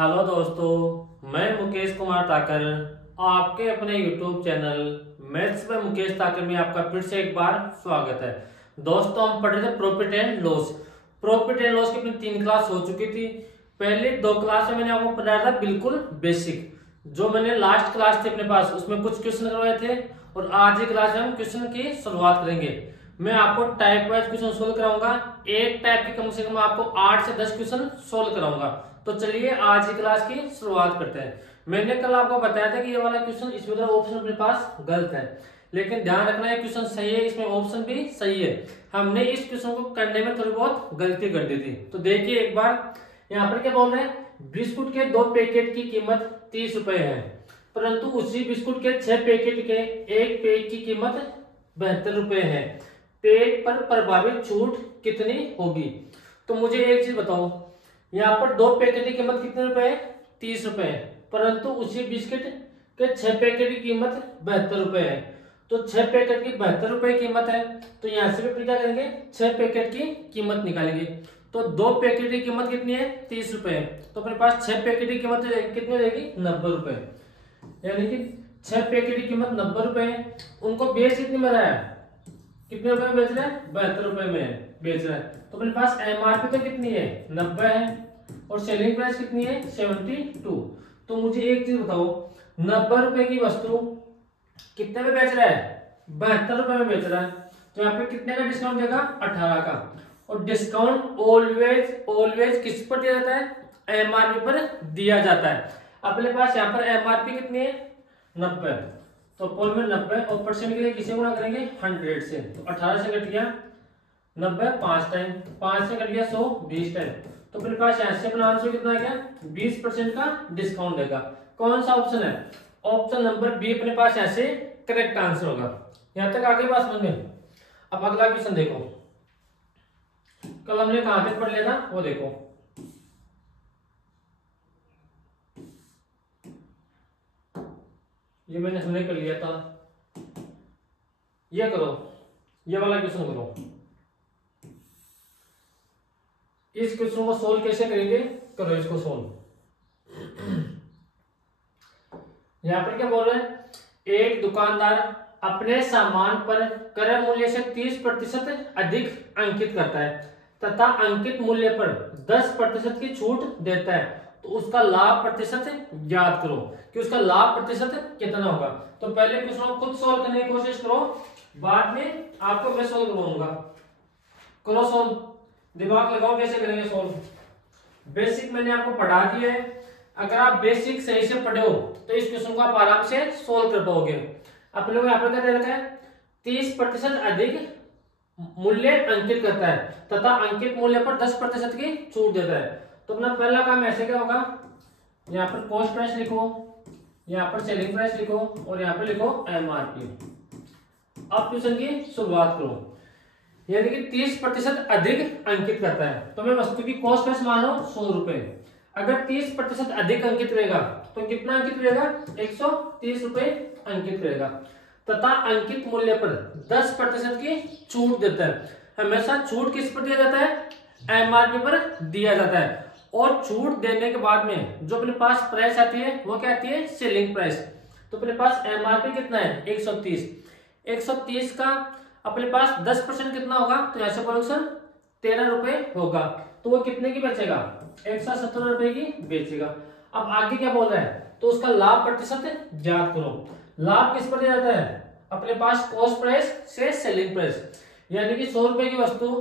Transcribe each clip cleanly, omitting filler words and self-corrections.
Hello दोस्तों, मैं मुकेश कुमार ताकर आपके अपने YouTube चैनल मैथ्स में मुकेश ताकर में आपका फिर से एक बार स्वागत है। दोस्तों, हम पढ़ रहे थे profit and loss. Profit and loss की अपनी 3 क्लास हो चुकी थी। पहले 2 क्लास में मैंने आपको पढ़ाया था बिल्कुल बेसिक। जो मैंने लास्ट क्लास थी अपने पास, उसमें कुछ क्वेश्चन करवाए थे और आज की क्लास में हम क्वेश्चन की शुरुआत करेंगे। मैं आपको टाइप वाइज क्वेश्चन सोल्व कराऊंगा। एक टाइप की कम से कम आपको 8 से 10 क्वेश्चन सोल्व कराऊंगा। तो चलिए आज की क्लास की शुरुआत करते हैं। मैंने कल आपको बताया था कि ये वाला क्वेश्चन, इसमें ऑप्शन अपने पास गलत है, लेकिन ध्यान रखना ये क्वेश्चन सही है, इसमें ऑप्शन भी सही है। हमने इस क्वेश्चन को करने में थोड़ी बहुत गलती कर दी थी। तो देखिए एक बार, यहाँ पर क्या बोल रहे हैं, बिस्कुट के 2 पैकेट की कीमत 30 रुपए है, परंतु उसी बिस्कुट के 6 पैकेट के एक पैक की कीमत 72 रुपए है। पेट पर प्रभावित छूट कितनी होगी? तो मुझे एक चीज बताओ, यहाँ पर 2 पैकेट की कीमत कितने रुपए है? 30 रुपए है, परंतु उसी बिस्किट के 6 पैकेट की कीमत 72 रुपए है। तो 6 पैकेट की 72 रुपए कीमत है, तो यहाँ से भी क्या करेंगे, 6 पैकेट की कीमत निकालेंगे। तो 2 पैकेट की कीमत कितनी है? 30 रुपए है। तो अपने पास 6 पैकेट की कीमत कितनी हो जाएगी? 90 रुपए। यानी कि 6 पैकेट की कीमत 90 रुपए है। उनको बेच कितने में रहा है? कितने रुपए में बेच रहे हैं? 72 रुपए में बेच रहा है। तो अपने पास एमआरपी तो कितनी है? 90 है, और सेलिंग प्राइस कितनी है? 72। तो मुझे एक चीज बताओ, 90 रुपए की वस्तु कितने में बेच रहा है? 72 रुपए में बेच रहा है। तो यहाँ पे कितने का डिस्काउंट देगा? 18 का। और डिस्काउंट ऑलवेज ऑलवेज किस पर दिया जाता है? एमआरपी पर दिया जाता है। अपने पास यहाँ पर एमआरपी कितनी है? 90। तो पोल में 90 और परसेंट के लिए किसे गुणा करेंगे? 100 से। तो 18 से कट गया 90 5 टाइम, 5 से कट गया 100 20 टाइम। तो अपने पास यहाँ से अपना आंसर कितना आ गया? 20% का डिस्काउंट देगा। कौन सा ऑप्शन है? ऑप्शन नंबर बी अपने पास यहाँ से करेक्ट आंसर होगा। यहाँ तक आगे बात समझ में। अब अगला क्वेश्चन देखो, कल हमने कहां तक पढ़ लिया था वो देखो। ये हमने कर लिया था। ये करो, ये वाला क्वेश्चन करो। इस क्वेश्चन को सोल्व कैसे करेंगे? करो इसको सोल्व। यहां पर क्या बोल रहे हैं, एक दुकानदार अपने सामान पर क्रय मूल्य से 30% अधिक अंकित करता है तथा अंकित मूल्य पर 10% की छूट देता है, तो उसका लाभ प्रतिशत याद करो कि उसका लाभ प्रतिशत कितना होगा। तो पहले क्वेश्चन को खुद सोल्व करने की कोशिश करो, बाद में आपको मैं सोल्व करवाऊंगा। करो सोल्व, दिमाग लगाओ कैसे करेंगे सोल्व। बेसिक मैंने आपको पढ़ा दिया है। अगर आप बेसिक सही से पढ़े हो तो इस क्वेश्चन को आप आराम से सोल्व कर पाओगे। अपने लोग यहाँ पर क्या दे रखा है? 30% अधिक मूल्य अंकित करता है तथा अंकित मूल्य पर 10% की छूट देता है। तो अपना पहला काम ऐसे क्या होगा, यहाँ पर कॉस्ट प्राइस लिखो, यहाँ पर सेलिंग प्राइस लिखो और यहाँ पर लिखो एमआरपी। अब क्वेश्चन की शुरुआत करो। यानी कि 30% अधिक अंकित करता है, तो मैं वस्तु की कॉस्ट प्राइस मान लो 100 रुपए। अगर 30% अधिक अंकित रहेगा तो कितना अंकित रहेगा? 130 रुपए अंकित रहेगा तथा अंकित मूल्य पर 10% की छूट देता है। हमेशा छूट किस पर दिया जाता है? एमआरपी पर दिया जाता है। और छूट देने के बाद में जो अपने पास प्राइस आती है वो क्या आती है? Selling price. तो अपने पास एमआरपी कितना है? 130। 130 का अपने पास 10% कितना होगा? तो ऐसे बोलो सर 13 रुपए होगा। तो वो कितने की बेचेगा? 117 रुपए की बेचेगा। अब आगे क्या बोल रहा है? तो उसका लाभ प्रतिशत याद करो। लाभ किस पर दिया जाता है? अपने पास कॉस्ट प्राइस से सेलिंग प्राइस। यानी कि 100 रुपए की वस्तु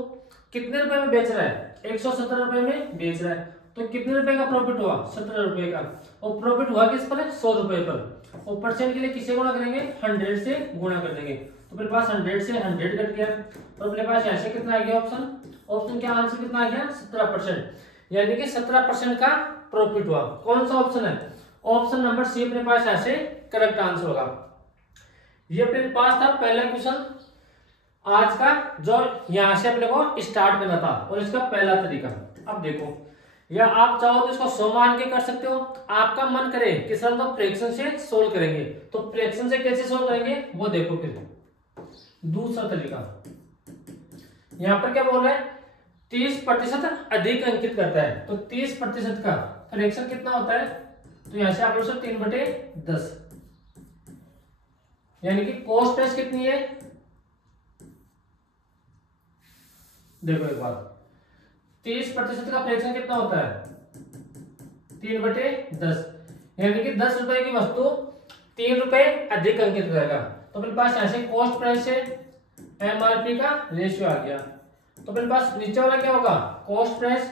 कितने रुपए में बेच रहा है? 117 रुपए में बेच रहा है। तो कितने रुपए का प्रॉफिट हुआ? 17 रुपए का। और प्रॉफिट हुआ किस पर? 100 रुपए पर। और परसेंट के लिए किसे गुणा करेंगे? 100 से गुणा कर देंगे। तो मेरे पास 100 से 100 कट गया। तो अपने पास यहाँ से कितना आ गया ऑप्शन? ऑप्शन का आंसर कितना आ गया? 17%। यानी कि 17% का प्रॉफिट हुआ। कौन सा ऑप्शन है? ऑप्शन नंबर सी अपने पास यहाँ से करेक्ट आंसर होगा। ये अपने पास था पहला क्वेश्चन आज का, जो यहाँ से अपने को स्टार्ट करना था, और इसका पहला तरीका। अब देखो, या आप चाहो तो इसको 100 मान के कर सकते हो, आपका मन करे कि सर हम फ्रैक्शन से सोल्व करेंगे, तो फ्रैक्शन से कैसे सोल्व करेंगे वो देखो। फिर दूसरा तरीका, यहाँ पर क्या बोल रहा है? 30% अधिक अंकित करता है, तो 30% का फ्रैक्शन कितना होता है, तो यहां से आप लोग 3/10, यानी कि कॉस्ट प्राइस कितनी है, देखो एक बार 30% का फ्रैक्शन कितना होता है 3/10, यानी कि 10 रुपए की वस्तु 3 रुपए अधिक अंकित करेगा। तो अपने पास ऐसे कॉस्ट प्राइस से एमआरपी का रेशियो आ गया। तो अपने पास नीचे वाला क्या होगा, कॉस्ट प्राइस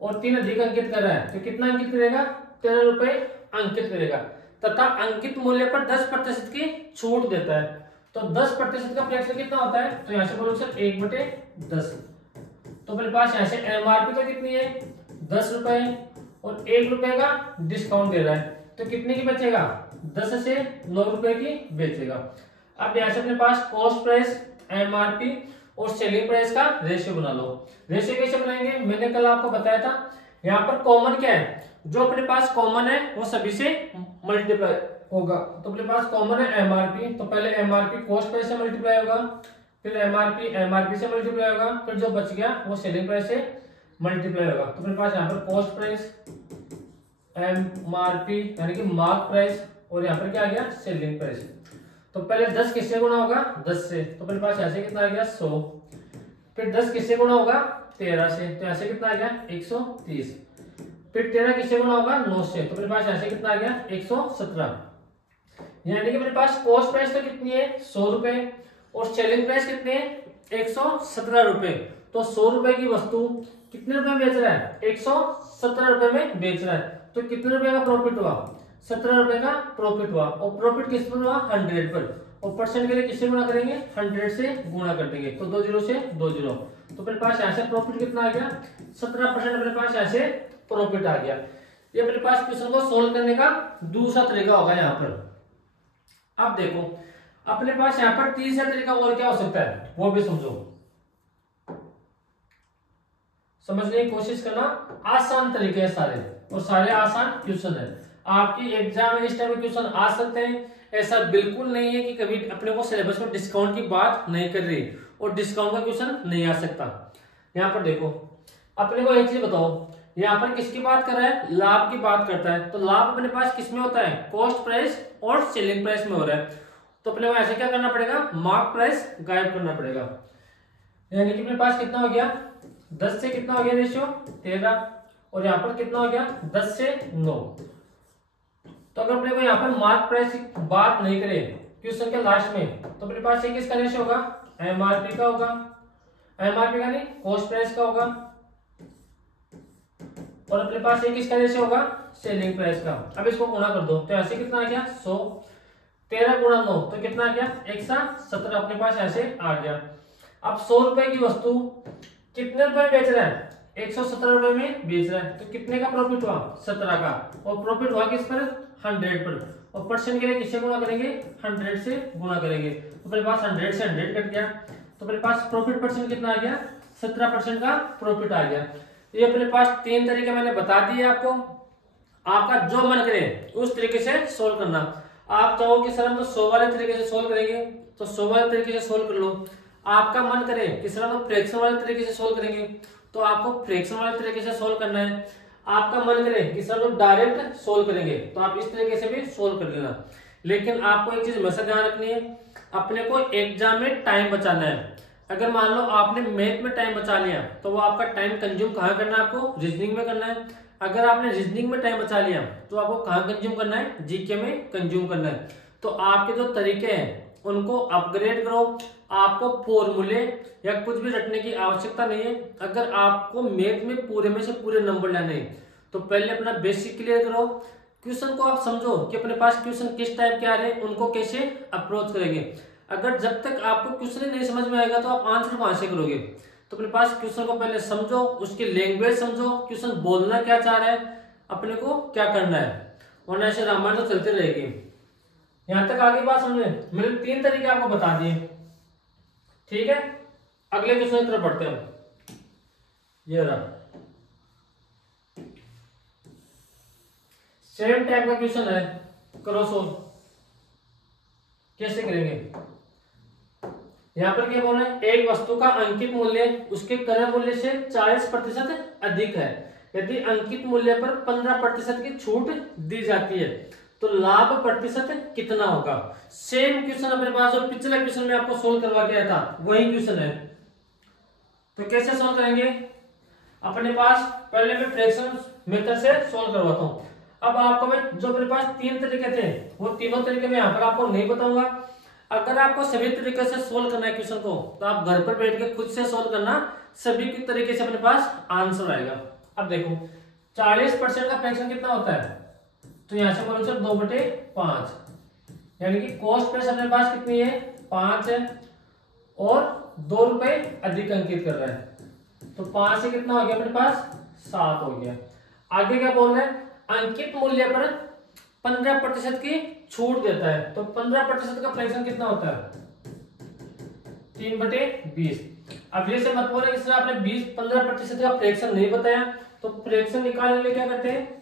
और 3 अधिक अंकित कर रहा है, तो कितना अंकित करेगा 13 रुपए अंकित करेगा, तथा अंकित मूल्य पर 10% की छूट देता है। तो 10% का फ्रैक्शन कितना होता है, तो यहां से बोलो सर 1/10। तो अपने पास यहाँ से एमआरपी तो कितनी है 10 रुपए और 1 रुपए का डिस्काउंट दे रहा है, तो कितने की बचेगा 10 से 9 रुपए की बेचेगा। अब यहाँ से अपने पास कॉस्ट प्राइस, एमआरपी और सेलिंग प्राइस का रेशियो बना लो। रेशियो कैसे बनाएंगे, मैंने कल आपको बताया था। यहाँ पर कॉमन क्या है, जो अपने पास कॉमन है वो सभी से मल्टीप्लाई होगा। तो अपने पास कॉमन है एमआरपी, तो पहले एमआरपी कॉस्ट प्राइस से मल्टीप्लाई होगा, फिर एमआरपी से मल्टीप्लाई होगा, फिर जो बच गया वो सेलिंग प्राइस से मल्टीप्लाई होगा। तो अपने पास यहाँ पर कॉस्ट प्राइस, एमआरपी यानी कि मार्क प्राइस, और यहाँ पर क्या आ गया सेलिंग प्राइस। तो पहले 10 किससे गुणा होगा 10 से, तो अपने पास ऐसे कितना आ गया 100, फिर 10 किससे गुणा होगा 13 से, तो ऐसे कितना आ गया 130, फिर 13 किससे गुणा होगा 9 से, तो अपने पास ऐसे कितना आ गया 117। यानी कि अपने पास कॉस्ट प्राइस तो कितनी है 100 रुपए और सेलिंग प्राइस कितनी है 117 रुपए। तो 100 रुपए की वस्तु कितने रुपए में बेच रहा है 117 रुपए में बेच रहा है, तो कितने रुपए का प्रॉफिट हुआ 17 रुपए का प्रॉफिट हुआ। और प्रॉफिट किस पर हुआ 100 पर, और परसेंट के लिए किससे गुणा करेंगे 100 से गुणा कर देंगे, तो 2 जीरो से 2 जीरो। तो अपने पास ऐसे प्रॉफिट कितना आ गया 17%, अपने पास ऐसे प्रॉफिट आ गया। ये अपने पास क्वेश्चन को सोल्व करने का दूसरा तरीका होगा यहाँ पर। अब देखो अपने पास यहाँ पर तीसरा तरीका और क्या हो सकता है वो भी समझो, समझने की कोशिश करना। आसान तरीके हैं सारे, और सारे आसान क्वेश्चन है। आपकी एग्जाम में इस टाइप के क्वेश्चन आ सकते हैं, ऐसा बिल्कुल नहीं है कि कभी अपने को सिलेबस में डिस्काउंट की बात नहीं कर रही और डिस्काउंट का क्वेश्चन नहीं आ सकता। यहाँ पर देखो अपने को एक चीज बताओ, यहाँ पर किसकी बात कर रहा है लाभ की बात करता है, तो लाभ अपने पास किसमें होता है कॉस्ट प्राइस और सेलिंग प्राइस में हो रहा है। तो अपने को ऐसे क्या करना पड़ेगा मार्क प्राइस गायब करना पड़ेगा। यानी कि अपने पास कितना हो गया 10 से कितना हो गया रेशियो 13, और यहाँ पर कितना हो गया 10 से 9। तो अगर अपने को यहाँ पर मार्क प्राइस की बात नहीं करें क्वेश्चन के लास्ट में, तो अपने पास ये किसका रेशियो होगा एमआरपी का होगा, एमआरपी का नहीं कॉस्ट प्राइस का होगा, और अपने पास ये किसका रेशियो होगा सेलिंग प्राइस का। अब इसको गुणा कर दो, तो ऐसे कितना आ गया 100, 13 गुणा 9 तो कितना आ गया 117, अपने पास ऐसे आ गया। अब 100 रुपए की वस्तु कितने रुपए में बेच रहा है 117 रुपए में बेच रहा है, तो कितने का प्रॉफिट हुआ 17 का, और प्रॉफिट हुआ किस पर 100 पर, और परसेंट के लिए किससे गुणा करेंगे 100 से गुणा करेंगे। तो अपने पास 100 से 100 कट गया, तो अपने पास प्रॉफिट परसेंट कितना आ गया 17% का प्रॉफिट आ गया। ये अपने पास 3 तरीके मैंने बता दिए आपको, आपका जो मन करे उस तरीके से सोल्व करना। आप चाहो कि सर हम तो 100 वाले तरीके से सोल्व करेंगे तो 100 वाले तरीके से सोल्व कर लो, आपका मन करे कि सर हम फ्रैक्शन वाले तरीके से सोल्व करेंगे तो आपको फ्रैक्शन वाले तरीके से सोल्व करना है, आपका मन करे कि सर हम डायरेक्ट सोल्व करेंगे तो आप इस तरीके से भी सोल्व कर लेना। लेकिन आपको एक चीज हमेशा ध्यान रखनी है, अपने को एग्जाम में टाइम बचाना है। अगर मान लो आपने मैथ में टाइम बचा लिया तो वो आपका टाइम कंज्यूम कहाँ करना है आपको रीजनिंग में करना है। अगर आपने रीजनिंग में टाइम बचा लिया तो आपको कहाँ कंज्यूम करना है जीके में कंज्यूम करना है। तो आपके जो तरीके हैं उनको अपग्रेड करो, आपको फॉर्मूले या कुछ भी रटने की आवश्यकता नहीं है। अगर आपको मैथ में पूरे में से पूरे नंबर लेने हैं तो पहले अपना बेसिक क्लियर करो, क्वेश्चन को आप समझो कि अपने पास क्वेश्चन किस टाइप के आ रहे हैं, उनको कैसे अप्रोच करेंगे। अगर जब तक आपको क्वेश्चन ही नहीं समझ में आएगा तो आप आंसर कहां से करोगे। तो अपने पास क्वेश्चन को पहले समझो, उसकी लैंग्वेज समझो, क्वेश्चन बोलना क्या चाह रहा है, अपने को क्या करना है, वरना ऐसे रामायण तो चलते रहेगी। यहां तक आगे बात समझे, मैंने 3 तरीके आपको बता दिए, ठीक है। अगले क्वेश्चन की तरफ बढ़ते हैं। ये रहा सेम टाइप का क्वेश्चन है, करो सोल्व। कैसे करेंगे, यहां पर क्या बोल रहे हैं एक वस्तु का अंकित मूल्य उसके क्रय मूल्य से 40% अधिक है, यदि अंकित मूल्य पर 15% की छूट दी जाती है तो लाभ प्रतिशत कितना होगा। सेम क्वेश्चन अपने पास जो पिछले क्वेश्चन में आपको सोल्व करवा गया था वही क्वेश्चन है। तो कैसे सोल्व करेंगे, अपने पास पहले मैं फ्रैक्शन मेथड से सोल्व करवाता हूँ। अब आपको मैं जो मेरे पास 3 तरीके थे वो तीनों तरीके मैं यहाँ पर आपको नहीं बताऊंगा। अगर आपको सभी तरीके से सोल्व करना है क्वेश्चन को तो आप घर पर बैठ के खुद से सोल्व करना, सभी के तरीके से अपने पास आंसर आएगा। अब देखो 40% का फ्रैक्शन कितना होता है, तो यहाँ से बोलो सर 2/5, यानी कि कॉस्ट प्राइस अपने पास कितनी है 5 है और 2 रुपए अधिक अंकित कर रहा है, तो 5 से कितना हो गया अपने पास 7 हो गया। आगे क्या बोल रहे हैं, अंकित मूल्य पर 15% की छूट देता है, तो 15% का फ्रैक्शन कितना होता है 3/20। अब ये से मत बोले कि सर आपने 15% का फ्रैक्शन नहीं बताया, तो फ्रैक्शन निकालने के लिए क्या करते हैं,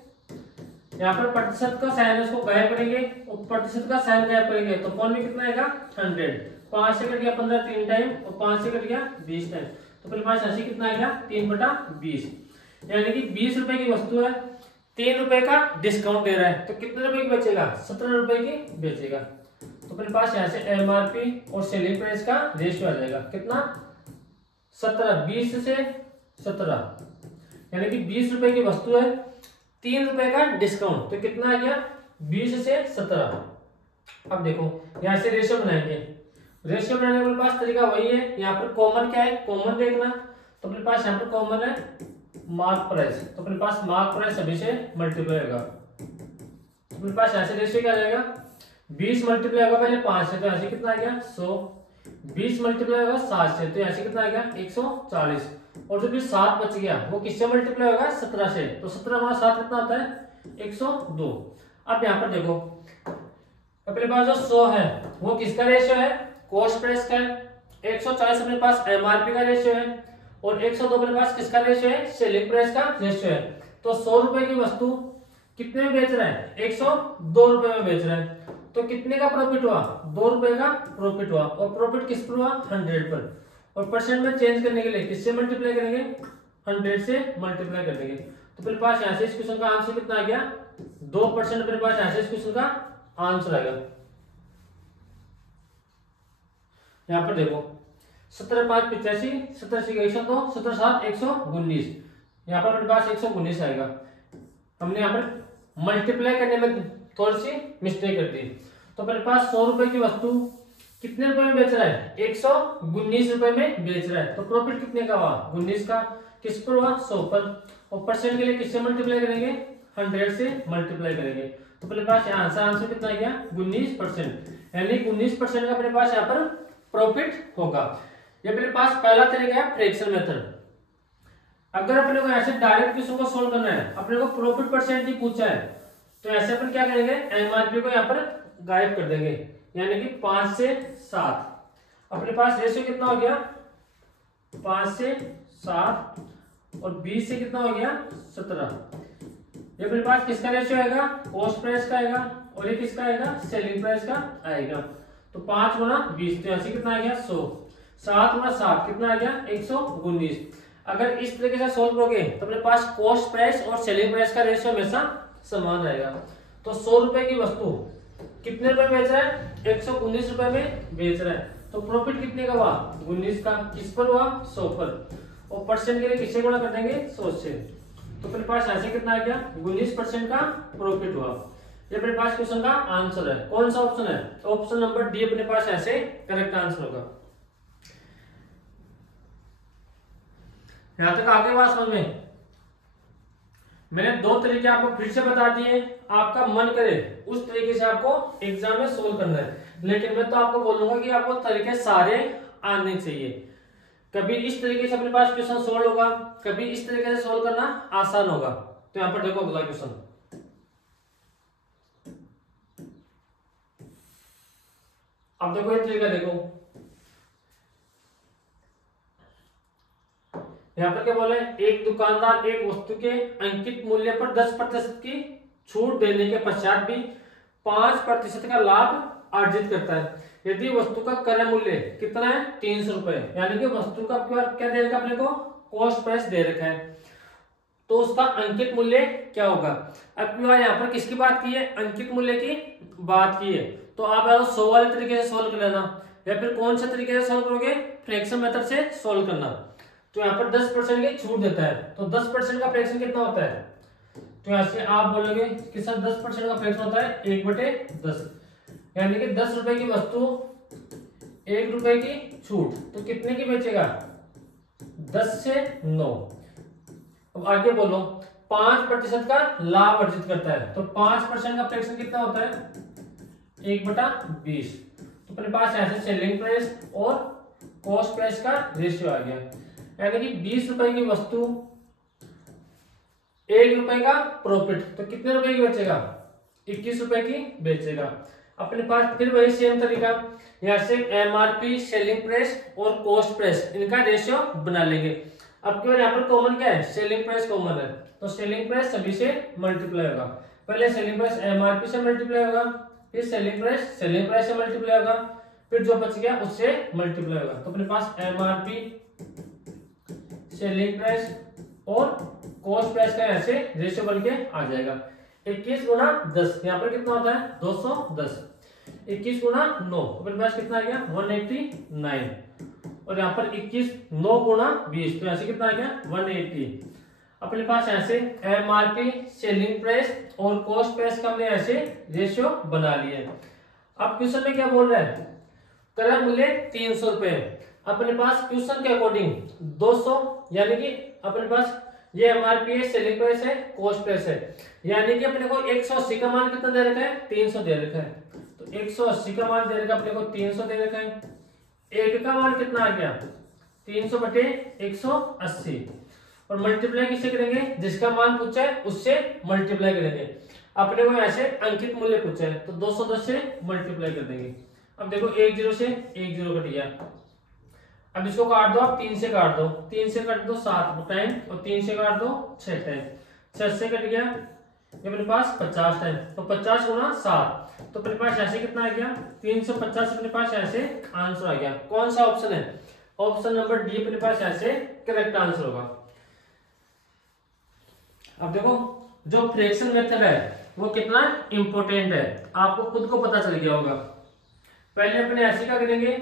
यहाँ पर प्रतिशत का साइन उसको गायब करेंगे और प्रतिशत का साइन गायब करेंगे, तो कौन में कितना आएगा 100। 5 से कट गया 15 3 टाइम और 5 से कट गया 20 टाइम, तो फिर पास राशि कितना आएगा 3/20, यानी कि 20 रुपए की वस्तु है, 3 रुपए का डिस्काउंट दे रहा है, तो कितने रुपए की बेचेगा 17 रुपए की बेचेगा। तो फिर पास यहाँ से एमआरपी और सेलिंग प्राइस का रेशियो आ जाएगा कितना 17, 20 से 17, यानी कि 20 रुपए की वस्तु है, 3 रुपए का डिस्काउंट, तो कितना आ गया 20 से 17। अब देखो यहाँ से रेशियो बनाएंगे, रेशियो बनाने के पास तरीका वही है, यहाँ पर कॉमन क्या है कॉमन देखना, तो अपने पास यहाँ पर कॉमन है मार्क प्राइस, तो अपने पास मार्क प्राइस सभी से मल्टीप्लाई होगा, तो अपने पास यहाँ से रेशियो क्या आ जाएगा 20 मल्टीप्लाई होगा पहले 5 से, तो यहाँ से कितना आ गया 100, 20 मल्टीप्लाई होगा 7 से, तो यहाँ से कितना आ गया 140, और जो भी 7 बच गया वो किससे मल्टीप्लाई होगा 17 से, तो 17 गुणा 7 कितना होता है 102। अब यहाँ पर देखो अपने पास जो 100 है वो किसका रेशियो है कॉस्ट प्राइस का है, 140 अपने पास एमआरपी का रेशियो है और 102 अपने पास किसका रेशियो है सेलिंग प्राइस का रेशियो है। तो 100 रुपए की वस्तु कितने में बेच रहा है 102 रुपए में बेच रहा है, तो कितने का प्रॉफिट हुआ 2 रुपए का प्रॉफिट हुआ, और प्रॉफिट किस पर हुआ 100 पर, और परसेंट में चेंज करने के लिए किससे मल्टीप्लाई करेंगे 100 से मल्टीप्लाई कर देंगे, तो फिर पास यहाँ से इस क्वेश्चन का आंसर कितना आ गया 2%, मेरे पास यहाँ से इस क्वेश्चन का आंसर आएगा। यहाँ पर देखो 17×5 = 85, 17×102, 17×7 = 119, यहाँ पर मेरे पास 119 आएगा। हमने यहाँ पर मल्टीप्लाई करने में थोड़ी सी मिस्टेक कर दी, तो मेरे पास 100 रुपए की वस्तु कितने रुपए में बेच रहा है 119 रुपए में बेच रहा है, तो प्रॉफिट कितने का हुआ 19 का, किस पर हुआ 100 पर, और परसेंट के लिए किससे मल्टीप्लाई करेंगे 100 से मल्टीप्लाई करेंगे, तो मेरे पास यहाँ आंसर कितना आ गया 19%, यानी 19% का अपने पास यहाँ पर प्रॉफिट होगा। ये अपने पास पहला तरीका है फ्रैक्शन मेथड। अगर अपने को ऐसे डायरेक्ट क्वेश्चन को सोल्व करना है, अपने को प्रॉफिट परसेंट ही पूछा है, तो ऐसे अपन क्या करेंगे एमआरपी को यहाँ पर गायब कर देंगे, यानी कि 5 से 7, अपने पास रेशियो कितना हो गया 5 से 7 और 20 से कितना हो गया 17। ये अपने पास किसका रेशियो आएगा कॉस्ट प्राइस का आएगा और ये किसका आएगा सेलिंग प्राइस का आएगा, तो 5 गुना 20, तो ऐसे कितना आ गया 100, 7 गुना 7 कितना आ गया 119। अगर इस तरीके से सोल्व करोगे तो अपने पास कॉस्ट प्राइस और सेलिंग प्राइस का रेशियो हमेशा समान रहेगा। तो 100 रुपए की वस्तु कितने रुपए बेच रहा है 119 रुपए में बेच रहा है, तो प्रॉफिट कितने का हुआ 19 का, किस पर हुआ 100 पर, और परसेंट के लिए किससे गुणा कर देंगे 100 से, तो अपने पास ऐसे कितना आ गया 19% का प्रॉफिट हुआ। ये अपने पास क्वेश्चन का आंसर है। कौन सा ऑप्शन है, तो ऑप्शन नंबर डी अपने पास ऐसे करेक्ट आंसर होगा। यहां तक आगे बात समझ में, मैंने 2 तरीके आपको फिर से बता दिए, आपका मन करे उस तरीके से आपको एग्जाम में सोल्व करना है, लेकिन मैं तो आपको बोलूंगा कि आपको तरीके सारे आने चाहिए। कभी इस तरीके से अपने पास क्वेश्चन सोल्व होगा, कभी इस तरीके से सोल्व करना आसान होगा। तो यहाँ पर देखो अगला क्वेश्चन, अब देखो ये तरीका देखो, यहाँ पर क्या बोला है एक दुकानदार एक वस्तु के अंकित मूल्य पर 10% की छूट देने के पश्चात भी 5% का लाभ अर्जित करता है, यदि वस्तु का क्रय मूल्य कितना है 300 रुपए, यानी कि वस्तु का क्या दे रखा अपने को कॉस्ट प्राइस दे रखा है, तो उसका अंकित मूल्य क्या होगा। अब की बार यहाँ पर किसकी बात की है, अंकित मूल्य की बात की है। तो आप यार 100 वाले तरीके से सोल्व कर लेना, या फिर कौन से तरीके से सोल्व करोगे, फ्रैक्शन मेथड से सोल्व करना। तो यहाँ पर 10% की छूट देता है, तो 10% का फ्रैक्शन कितना होता है, तो यहाँ से आप बोलोगे कि सर 10% का फ्रैक्शन होता है 1/10, यानी कि 10 रुपए की वस्तु 1 रुपए की छूट, तो कितने की बेचेगा, 10 से 9। अब आगे बोलो 5% का लाभ अर्जित करता है, तो 5% का फ्रैक्शन कितना होता है, 1/20। तो अपने पास ऐसे सेलिंग प्राइस और कॉस्ट प्राइस का रेशियो आ गया, यानी कि 20 रुपए की वस्तु 1 रुपए का प्रॉफिट, तो कितने रुपए की बेचेगा, 21 रुपए की बेचेगा। अपने पास फिर वही सेम तरीका, यहाँ से एमआरपी, सेलिंग प्राइस और कॉस्ट प्राइस, इनका रेशियो बना लेंगे। अब केवल यहाँ पर कॉमन क्या है, सेलिंग प्राइस कॉमन है, तो सेलिंग प्राइस सभी से मल्टीप्लाई होगा। पहले सेलिंग प्राइस एमआरपी से मल्टीप्लाई होगा, फिर सेलिंग प्राइस से मल्टीप्लाई होगा, फिर जो बच गया उससे मल्टीप्लाई होगा। तो अपने पास एमआरपी, सेलिंग प्राइस और कॉस्ट प्राइस का ऐसे रेशियो बन के आ जाएगा। 21 गुना 10, यहाँ पर कितना होता है 210, 21 गुना 9, अपने पास कितना आ गया 189, और यहाँ पर 21 9 गुना 20, तो ऐसे कितना आ गया 180। अपने पास ऐसे एमआरपी, सेलिंग प्राइस और कॉस्ट प्राइस का हमने ऐसे रेशियो बना लिया। अब क्वेश्चन में क्या बोल रहा है, क्रय मूल्य 300 रुपए, अपने पास क्वेश्चन के अकॉर्डिंग 200, यानी कि अपने पास ये एमआरपी है, सेलिंग प्राइस है, कॉस्ट प्राइस है, यानी कि अपने को 180 का मान कितना दे रखा है, 300 दे रखा है। तो 180 का मान दे रखा है, अपने को 300 दे रखा है। एक का मान कितना आ गया 300/180, और मल्टीप्लाई किससे करेंगे, जिसका मान पूछा है उससे मल्टीप्लाई करेंगे। अपने को ऐसे अंकित मूल्य पूछा है, तो 210 से मल्टीप्लाई कर देंगे। अब देखो 1 0 से 1 0 कट गया। अब इसको काट दो, आप 3 से काट दो, 3 से काट दो 7 टाइम, और 3 से काट दो 6 टाइम, 6 से कट गया ये अपने पास 50 टाइम, तो 50 गुना 7, तो अपने पास ऐसे कितना आ गया 350। अपने पास ऐसे आंसर आ गया। कौन सा ऑप्शन है, ऑप्शन नंबर डी अपने पास ऐसे करेक्ट आंसर होगा। अब देखो जो फ्रैक्शन मेथड है वो कितना इंपॉर्टेंट है, आपको खुद को पता चल गया होगा। पहले अपने ऐसे क्या करेंगे,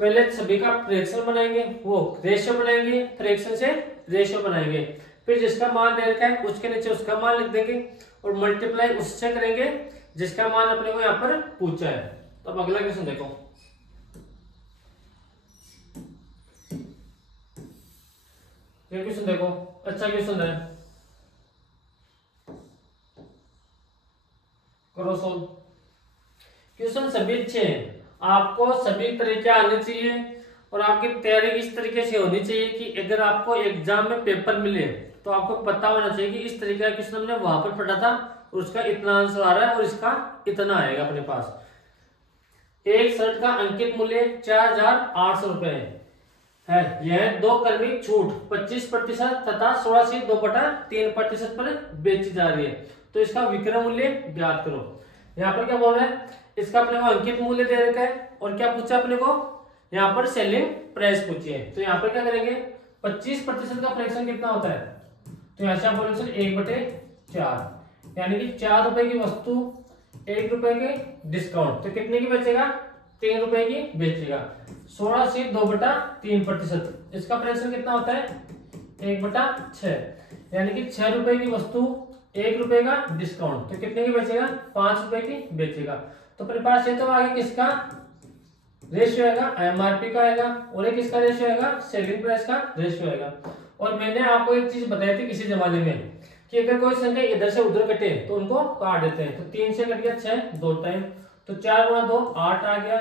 पहले सभी का फ्रैक्शन बनाएंगे, वो रेशियो बनाएंगे, फ्रैक्शन से रेशियो बनाएंगे, फिर जिसका मान दे रखा है उसके नीचे उसका मान लिख देंगे, और मल्टीप्लाई उससे करेंगे जिसका मान अपने को यहाँ पर पूछा है। तो अब अगला क्वेश्चन देखो, ये क्वेश्चन देखो, अच्छा क्वेश्चन है, करो सोल्व। क्वेश्चन सभी अच्छे हैं, आपको सभी तरीके आने चाहिए, और आपकी तैयारी इस तरीके से होनी चाहिए कि अगर आपको एग्जाम में पेपर मिले तो आपको पता होना चाहिए कि इस तरीके का क्वेश्चन हमने वहां पर पढ़ा था और उसका इतना आंसर आ रहा है और इसका इतना आएगा। अपने पास एक शर्ट का अंकित मूल्य 4800 रुपए है, यह 2 क्रमिक छूट 25% तथा 16 से 2/3% पर बेची जा रही है, तो इसका विक्रय मूल्य ज्ञात करो। यहाँ पर क्या बोल रहा है, इसका अपने को अंकित मूल्य दे रखा है, और क्या पूछा अपने को, यहाँ पर सेलिंग प्राइस पूछी है। तो यहाँ पर क्या करेंगे, 25% का फ्रैक्शन कितना होता है, तो यहाँ से आप बोलेंगे 1/4, यानी कि 4 रुपए की वस्तु 1 रुपए के डिस्काउंट, तो कितने की बेचेगा 3 रुपए की बेचेगा। 16 से 2/3%, इसका फ्रैक्शन कितना होता है 1/6, यानी कि 6 रुपए की वस्तु 1 रुपए का डिस्काउंट, तो कितने की बेचेगा 5 रुपए की बेचेगा। तो अपने पास ये तो आगे किसका रेशियो आएगा, एमआरपी का आएगा, और एक किसका रेशियो आएगा, सेलिंग प्राइस का रेशियो आएगा। और मैंने आपको एक चीज बताई थी किसी जमाने में कि अगर कोई संख्या इधर से उधर कटे तो उनको काट देते हैं। तो 3 से कट गया 6 2 टाइम, तो 4 गुना 2 8 आ गया,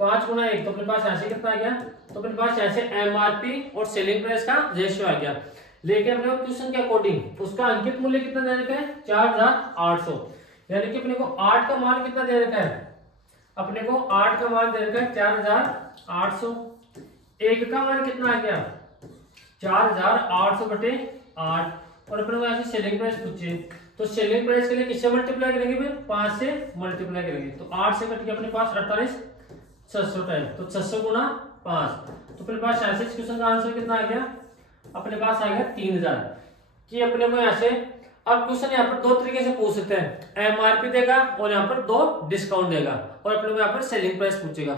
5 गुना 1, तो अपने पास ऐसे कितना आ गया, तो अपने पास ऐसे एमआरपी और सेलिंग प्राइस का रेशियो आ गया। लेकिन अपने क्वेश्चन के अकॉर्डिंग उसका अंकित मूल्य कितना दे रखा है 4800, यानी कि अपने को 8 का मान कितना दे रखा है, अपने को 8 का मान दे रखा है 4800, 1 का मान कितना आ गया 4800/8, और अपने को ऐसे सेलिंग प्राइस पूछिए, तो सेलिंग प्राइस के लिए किससे मल्टीप्लाई करेंगे, फिर 5 से मल्टीप्लाई करेंगे, तो 8 से कट के अपने पास 48 600 टाइम, तो 600 गुना 5, तो अपने पास ऐसे क्वेश्चन का आंसर कितना आ गया, अपने पास आ गया 3000। कि अपने को यहाँ से अब क्वेश्चन यहाँ पर दो तरीके से पूछ सकते हैं, एमआरपी देगा और यहाँ पर दो डिस्काउंट देगा और अपने को यहाँ पर सेलिंग प्राइस पूछेगा।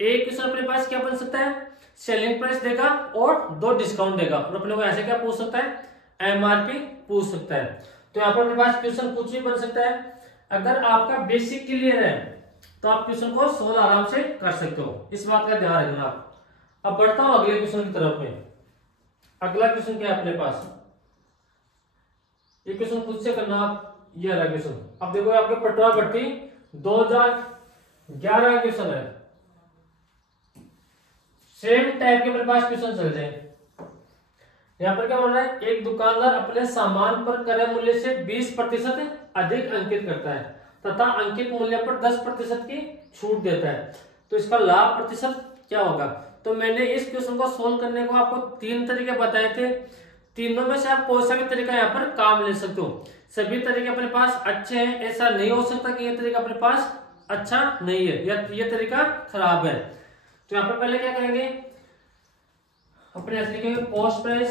एक क्वेश्चन अपने पास क्या बन सकता है, सेलिंग प्राइस देगा और दो डिस्काउंट देगा और अपने को यहाँ से क्या पूछ सकता है, एमआरपी पूछ सकता है। तो यहाँ पर अपने पास क्वेश्चन कुछ भी बन सकता है। अगर आपका बेसिक क्लियर है तो आप क्वेश्चन को सोल्व आराम से कर सकते हो, इस बात का ध्यान रखना आप। अब बढ़ता हूं अगले क्वेश्चन की तरफ में। अगला क्वेश्चन क्या है अपने पास, ये क्वेश्चन खुद से करना आप, ये रहा क्वेश्चन। अब देखो आपके पटवा भट्टी 2011 का क्वेश्चन है, सेम टाइप के मेरे पास क्वेश्चन चल जाए। यहाँ पर क्या बोल रहा है, एक दुकानदार अपने सामान पर क्रय मूल्य से 20% अधिक अंकित करता है तथा अंकित मूल्य पर 10% की छूट देता है, तो इसका लाभ प्रतिशत क्या होगा। तो मैंने इस क्वेश्चन को सोल्व करने को आपको तीन तरीके बताए थे, तीनों में से आप कोई सा भी तरीका यहाँ पर काम ले सकते हो। सभी तरीके अपने पास अच्छे हैं, ऐसा नहीं हो सकता कि ये तरीका अपने पास अच्छा नहीं है या ये तरीका खराब है। तो यहाँ पर पहले क्या करेंगे, अपने ऐसे लिखेंगे कॉस्ट प्राइस,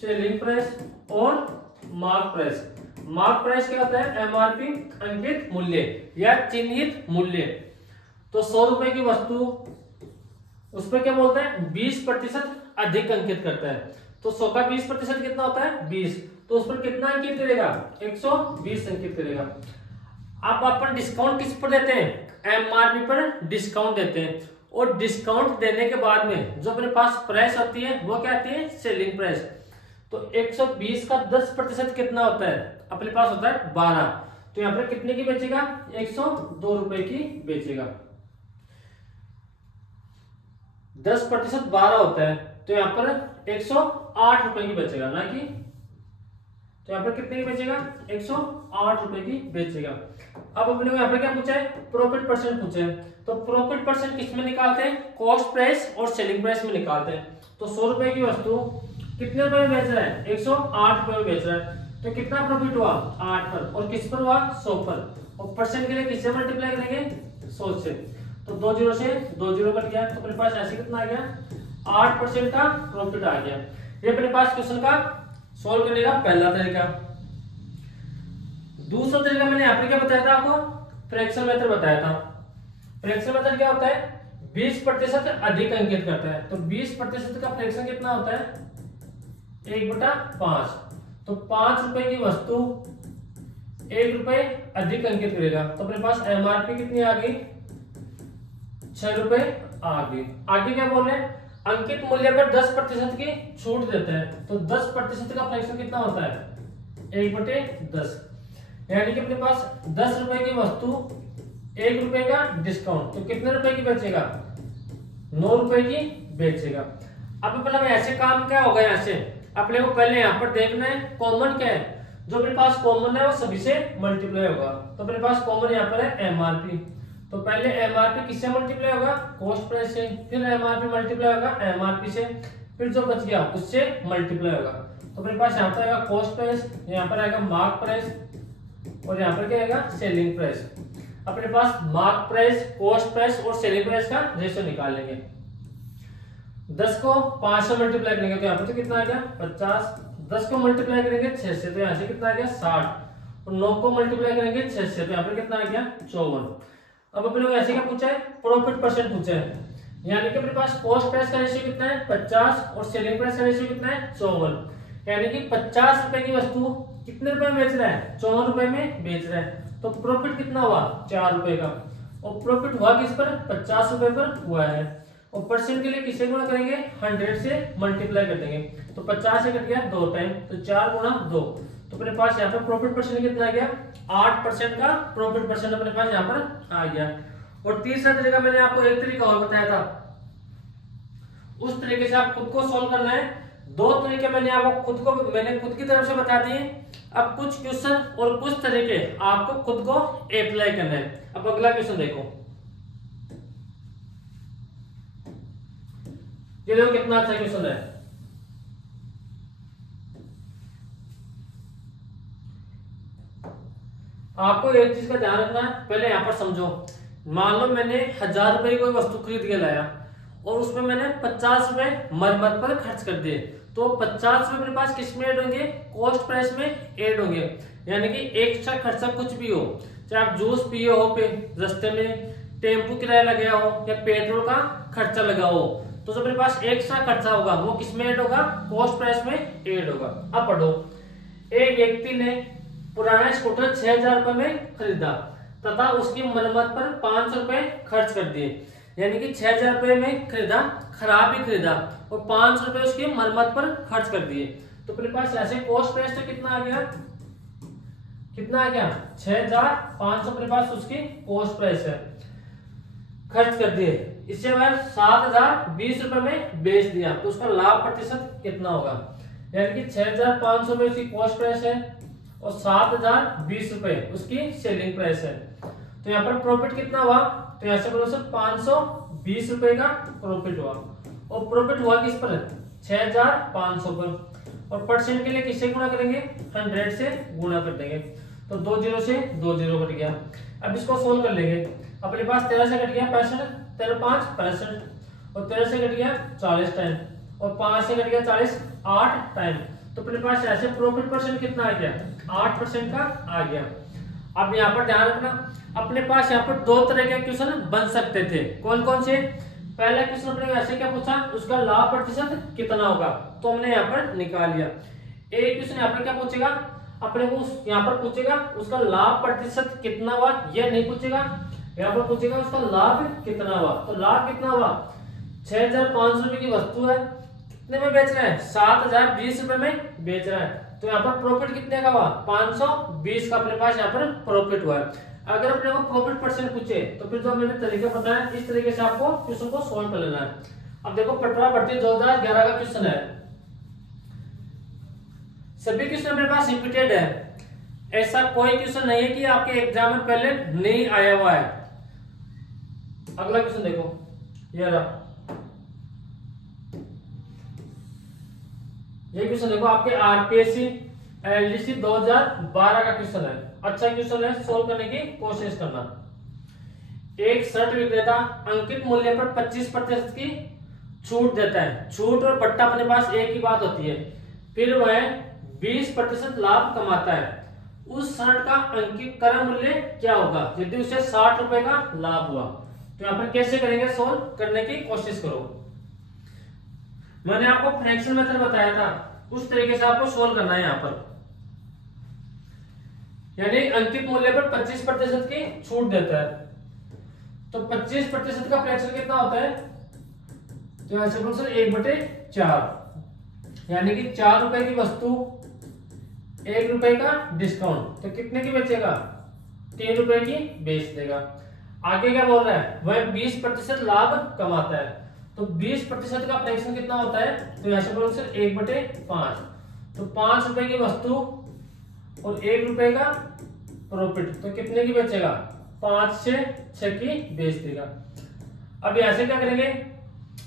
सेलिंग प्राइस और मार्क प्राइस। मार्क प्राइस क्या होता है, एमआरपी अंकित मूल्य या चिन्हित मूल्य। तो 100 रुपए की वस्तु उस पर क्या बोलते हैं, 20% अधिक अंकित करता है। तो 100 का 20% कितना होता है, 20, तो उस पर कितना अंकित करेगा, 120 अंकित करेगा। अब अपन डिस्काउंट किस पर देते हैं, एमआरपी पर डिस्काउंट देते हैं और डिस्काउंट देने के बाद में जो अपने पास प्राइस होती है वो क्या आती है, सेलिंग प्राइस। तो 120 का 10% कितना होता है, अपने पास होता है 12। तो यहाँ पर कितने की बेचेगा, 102 रुपए की बेचेगा। 10% 12 होता है, तो यहाँ पर 108 रुपए की बेचेगा ना कि, तो यहाँ पर कितने की बेचेगा, 108 रुपए की बेचेगा। अब अपने को यहाँ पर क्या पूछा है, प्रॉफिट परसेंट पूछा है। तो प्रॉफिट परसेंट किस में निकालते हैं, कॉस्ट प्राइस और सेलिंग प्राइस में निकालते हैं। तो 100 रुपए की वस्तु कितने रुपए में बेच रहा है, 108 रुपए में बेच रहा है, तो कितना प्रॉफिट हुआ, 8 पर, और किस पर हुआ, 100 पर। और परसेंट के लिए किससे मल्टीप्लाई करेंगे, 100 से। तो 2 जीरो से 2 जीरो कट गया, तो अपने पास ऐसे कितना आ गया, 8% का प्रॉफिट आ गया। ये अपने पास क्वेश्चन का सॉल्व करने का पहला तरीका। दूसरा तरीका मैंने यहाँ पर क्या बताया था आपको, फ्रैक्शन मेथड बताया था। फ्रैक्शन मेथड क्या होता है, 20% अधिक अंकित करता है। तो 20% का फ्रैक्शन कितना होता है, 1/5। तो 5 रुपए की वस्तु 1 रुपए अधिक अंकित करेगा, तो अपने पास एमआरपी कितनी आ गई, 6 रुपए आ गई। आगे क्या बोल रहे हैं, अंकित मूल्य पर 10% की छूट देते हैं। तो 10% का फ्रैक्शन कितना होता है, 1/10, यानी कि अपने पास 10 रुपए की वस्तु 1 रुपए का डिस्काउंट, तो कितने रुपए की बेचेगा, 9 रुपए की बेचेगा। अब मतलब ऐसे काम क्या होगा, यहाँ से अपने को पहले यहाँ पर देखना है कॉमन क्या है, जो अपने पास कॉमन है वो सभी से मल्टीप्लाई होगा। तो अपने पास कॉमन यहाँ पर है एमआरपी, तो पहले एमआरपी किससे मल्टीप्लाई होगा, कॉस्ट प्राइस से, फिर एमआरपी मल्टीप्लाई होगा एमआरपी से, फिर जो बच गया उससे मल्टीप्लाई होगा। तो अपने पास यहाँ पर आएगा कॉस्ट प्राइस, यहाँ पर आएगा मार्क प्राइस और यहाँ पर क्या आएगा, सेलिंग प्राइस। अपने पास मार्क प्राइस, कॉस्ट प्राइस और सेलिंग प्राइस का रेशियो निकाल लेंगे। 10 को 5 से मल्टीप्लाई करेंगे तो यहाँ पर तो कितना आ गया, 50। 10 को मल्टीप्लाई करेंगे 6 से, तो यहाँ से कितना आ गया, 60। और 9 को मल्टीप्लाई करेंगे 6 से, तो यहाँ पर कितना आ गया, 54। अब अपने को ऐसे क्या पूछा है, प्रॉफिट परसेंट पूछा है, यानी कि अपने पास कॉस्ट प्राइस का रेशियो कितना है, 50 और सेलिंग प्राइस का रेशियो कितना है, 54। यानी कि 50 रुपए की वस्तु कितने रुपए में बेच रहा है, 54 रुपए में बेच रहा है। तो प्रॉफिट कितना हुआ, 4 रुपए का। और प्रॉफिट हुआ किस पर, 50 रुपए पर हुआ है। और परसेंट के लिए किससे गुणा करेंगे, 100 से मल्टीप्लाई कर देंगे। तो 50 से कट गया 2 टाइम, तो 4 गुणा 2। तो अपने पास यहाँ पर प्रॉफिट परसेंट कितना आ गया, 8% का प्रॉफिट परसेंट अपने पास यहाँ पर आ गया। और तीसरा तरीका मैंने आपको एक तरीका और बताया था, उस तरीके से आप खुद को सोल्व करना है। 2 तरीके मैंने आपको मैंने खुद की तरफ से बता दिए। अब कुछ क्वेश्चन और कुछ तरीके आपको खुद को अप्लाई करना है। अब अगला क्वेश्चन देखो, ये देखो कितना अच्छा क्वेश्चन है। आपको एक चीज का ध्यान रखना है, पहले यहां पर समझो। मान लो मैंने 1000 रुपए की कोई वस्तु खरीद के लाया और उसमें मैंने 50 रुपए मरम्मत पर खर्च कर दिए, तो 50 रुपए अपने पास किस में ऐड होंगे, कॉस्ट प्राइस में ऐड होंगे। यानी कि एक्स्ट्रा खर्चा कुछ भी हो, चाहे आप जूस पिए हो पे रास्ते में, टेम्पू किराया लगा हो या पेट्रोल का खर्चा लगा हो, तो जो अपने पास एक्स्ट्रा खर्चा होगा वो किस में ऐड होगा, कॉस्ट प्राइस में ऐड होगा। अब पढ़ो, एक व्यक्ति ने पुराना स्कूटर 6000 रुपए में खरीदा तथा उसकी मरम्मत पर 500 रुपए खर्च कर दिए। यानी कि 6000 रुपए में खरीदा, खराब भी खरीदा और 500 रुपए उसकी मरम्मत पर खर्च कर दिए। तो अपने पास ऐसे कॉस्ट प्राइस तो कितना आ गया, कितना आ गया 6500 अपने पास उसकी कॉस्ट प्राइस है, खर्च कर दिए। इससे बाद 7020 रुपए में बेच दिया तो उसका लाभ प्रतिशत कितना होगा। यानी कि 6500 रुपए उसकी कॉस्ट प्राइस है और 7020 रुपए उसकी सेलिंग प्राइस है। तो यहाँ पर प्रॉफिट कितना हुआ, तो यहाँ से बोलो सर 520 रुपए का प्रॉफिट हुआ। और प्रॉफिट हुआ किस पर, 6500 पर। और परसेंट के लिए किससे गुणा करेंगे, 100 से गुणा कर देंगे। तो 2 जीरो से 2 जीरो कट गया। अब इसको सोल्व कर लेंगे। अपने पास 13 से कट गया 65, 13 5 65 और 13 से कट गया 40 टाइम और 5 से कट गया 40, 8 टाइम। तो अपने पास ऐसे प्रॉफिट परसेंट कितना आ गया, 8% का आ गया। अब यहाँ पर ध्यान रखना, अपने पास यहाँ पर 2 तरह के क्वेश्चन बन सकते थे। कौन कौन से, पहला क्वेश्चन अपने ऐसे क्या पूछा, उसका लाभ प्रतिशत कितना होगा, तो हमने यहाँ पर निकाल लिया। एक क्वेश्चन यहाँ पर क्या पूछेगा, अपने को यहाँ पर पूछेगा उसका लाभ प्रतिशत कितना हुआ, यह नहीं पूछेगा, यहाँ पर पूछेगा उसका लाभ कितना हुआ। तो लाभ कितना हुआ, 6500 रुपए की वस्तु है, कितने में बेच रहा है, 7020 रुपए में बेच रहा है। तो यहाँ पर प्रॉफिट कितने का हुआ, 520 का अपने पास यहाँ पर प्रॉफिट हुआ है। अगर अपने को प्रॉफिट परसेंट पूछे तो फिर जो मैंने तरीका बताया इस तरीके से आपको क्वेश्चन को सॉल्व कर लेना है। अब देखो पटवा भर्ती 2011 का क्वेश्चन है, सभी क्वेश्चन मेरे पास रिपीटेड है, ऐसा कोई क्वेश्चन नहीं है कि आपके एग्जाम में पहले नहीं आया हुआ है। अगला क्वेश्चन देखो, ये रहा, ये क्वेश्चन देखो आपके आरपीएससी एलडीसी 2012 का क्वेश्चन है। अच्छा क्वेश्चन है, सोल्व करने की कोशिश करना। एक शर्ट विक्रेता अंकित मूल्य पर 25% की छूट देता है। छूट और बट्टा अपने पास एक ही बात होती है। फिर वह 20% लाभ कमाता है। उस शर्ट का अंकित क्रय मूल्य क्या होगा यदि उसे 60 रुपए का लाभ हुआ। तो यहाँ पर कैसे करेंगे, सोल्व करने की कोशिश करो। मैंने आपको फ्रैक्शन मेथड बताया था, उस तरीके से आपको सोल्व करना है। यहाँ पर यानी अंकित मूल्य पर 25% की छूट देता है, तो 25% का फ्रैक्शन कितना होता है, तो ऐसे बोल सर 1/4, यानी कि 4 रुपए की वस्तु 1 रुपए का डिस्काउंट, तो कितने की बेचेगा, 3 रुपए की बेच देगा। आगे क्या बोल रहा है, वह 20% लाभ कमाता है, तो 20% का फ्रैक्शन कितना होता है, तो ऐसे बोलो सर 1/5, तो 5 रुपए की वस्तु और 1 रुपए का प्रॉफिट, तो कितने की बेचेगा, 5 से 6 की बेच देगा। अब ऐसे क्या करेंगे,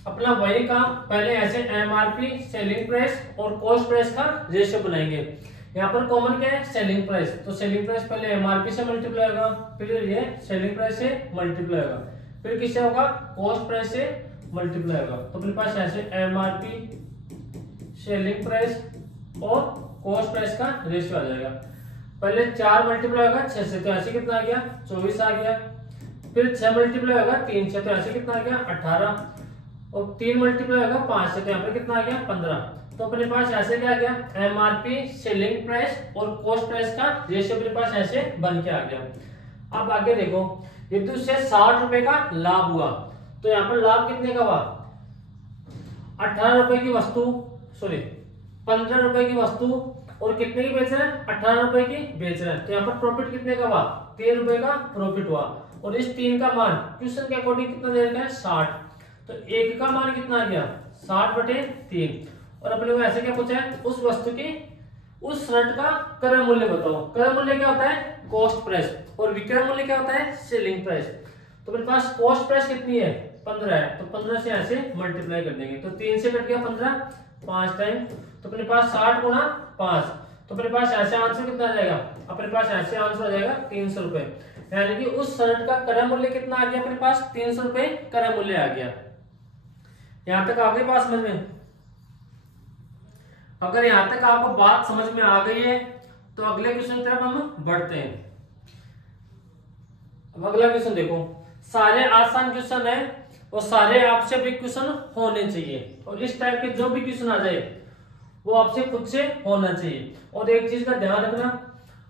अपना वही काम पहले ऐसे एमआरपी सेलिंग प्राइस और कॉस्ट प्राइस का रेशियो बनाएंगे। यहाँ पर कॉमन क्या है, सेलिंग प्राइस, तो सेलिंग प्राइस पहले एमआरपी से मल्टीप्लाई होगा, फिर ये सेलिंग प्राइस से मल्टीप्लाई होगा, फिर किससे होगा, कॉस्ट प्राइस से मल्टीप्लाई होगा। तो अपने पास ऐसे एमआरपी सेलिंग प्राइस और कॉस्ट प्राइस का रेशियो आ जाएगा। पहले 4 मल्टीप्लाई होगा 6 से, तो ऐसे कितना आ गया, 24 आ गया। फिर 6 मल्टीप्लाई होगा 3 से, तो ऐसे कितना आ गया, 18। और 3 मल्टीप्लाई होगा 5 से, तो यहाँ पर कितना आ गया, 15। तो अपने पास ऐसे क्या आ गया, एमआरपी सेलिंग प्राइस और कॉस्ट प्राइस का रेशियो अपने पास ऐसे बन के आ गया। अब आगे देखो, यदि उससे 60 रुपए का लाभ हुआ, तो यहाँ पर लाभ कितने का हुआ, 18 रुपए की वस्तु, सॉरी 15 रुपए की वस्तु और कितने की बेच रहे हैं, 18 रुपए की बेच रहे हैं। तो यहाँ पर प्रॉफिट कितने का हुआ, 3 रुपए का प्रॉफिट हुआ। और इस 3 का मान क्वेश्चन के अकॉर्डिंग कितना दे रखा है, 60, तो 1 का मान कितना आ गया, 60/3। और अपने को ऐसे क्या पूछा है, उस वस्तु की उस शर्ट का क्रय मूल्य बताओ। क्रय मूल्य क्या होता है, कॉस्ट प्राइस, और विक्रय मूल्य क्या होता है, सेलिंग प्राइस। तो मेरे पास कॉस्ट प्राइस कितनी है, 15 है, तो 15 से ऐसे मल्टीप्लाई कर देंगे, तो 3 से कट गया 15, 5 टाइम, तो अपने पास 60 गुणा 5, तो अपने पास ऐसे आंसर कितना आ जाएगा, अपने पास ऐसे आंसर आ जाएगा 300 रुपए। यानी कि उस शर्ट का क्रय मूल्य कितना आ गया, अपने पास 300 रुपए क्रय मूल्य आ गया। यहां तक आपके पास समझ में। अगर यहां तक आपको बात समझ में आ गई है तो अगले क्वेश्चन की तरफ हम बढ़ते हैं। अब अगला क्वेश्चन देखो, सारे आसान क्वेश्चन है और सारे आपसे भी क्वेश्चन होने चाहिए, और इस टाइप के जो भी क्वेश्चन आ जाए वो आपसे खुद से होना चाहिए। और एक चीज का ध्यान रखना,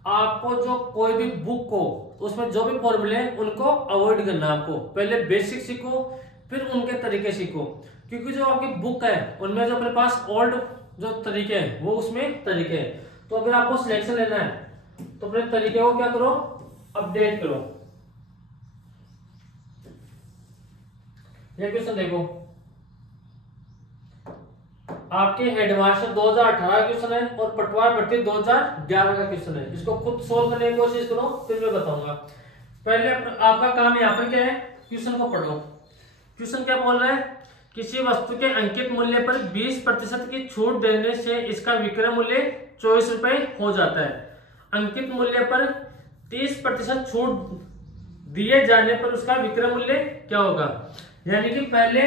आपको जो कोई भी बुक हो उसमें जो भी फॉर्मूले हैं उनको अवॉइड करना है। आपको पहले बेसिक सीखो फिर उनके तरीके सीखो, क्योंकि जो आपकी बुक है उनमें जो अपने पास ओल्ड जो तरीके हैं वो उसमें तरीके हैं। तो अगर आपको सिलेक्शन लेना है तो अपने तरीके को क्या करो, अपडेट करो। ये क्वेश्चन देखो, आपके हेडमास्टर 2018 क्वेश्चन है और पटवार भर्ती 2011 का क्वेश्चन है। इसको खुद सोल्व करने की कोशिश करो फिर मैं बताऊंगा। पहले आपका काम यहाँ पर क्या है, क्वेश्चन को पढ़ लो। क्वेश्चन क्या बोल रहा है, किसी वस्तु के अंकित मूल्य पर 20% की छूट देने से इसका विक्रय मूल्य 24 रुपए हो जाता है। अंकित मूल्य पर 30% छूट दिए जाने पर उसका विक्रय मूल्य क्या होगा। यानी कि पहले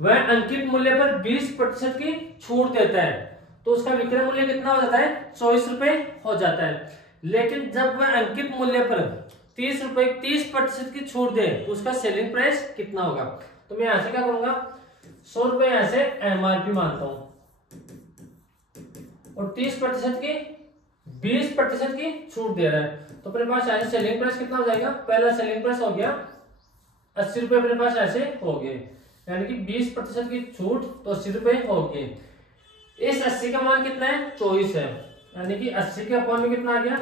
वह अंकित मूल्य पर 20% की छूट देता है तो उसका विक्रय मूल्य कितना हो जाता है, 24 रुपए हो जाता है। लेकिन जब वह अंकित मूल्य पर 30% की छूट दे तो उसका सेलिंग प्राइस कितना होगा। तो मैं यहां से क्या करूंगा, 100 रुपए यहां से एमआरपी मानता हूं और 30% की 20% की छूट दे रहा है तो अपने पास ऐसे सेलिंग प्राइस कितना हो जाएगा। पहला सेलिंग प्राइस हो गया 80 रुपए, अपने पास ऐसे हो गए, यानी कि 20% की छूट तो 80 रुपए हो गए। इस 80 का मान कितना है, 24 है, यानी कि 80 के अपॉन में कितना आ गया,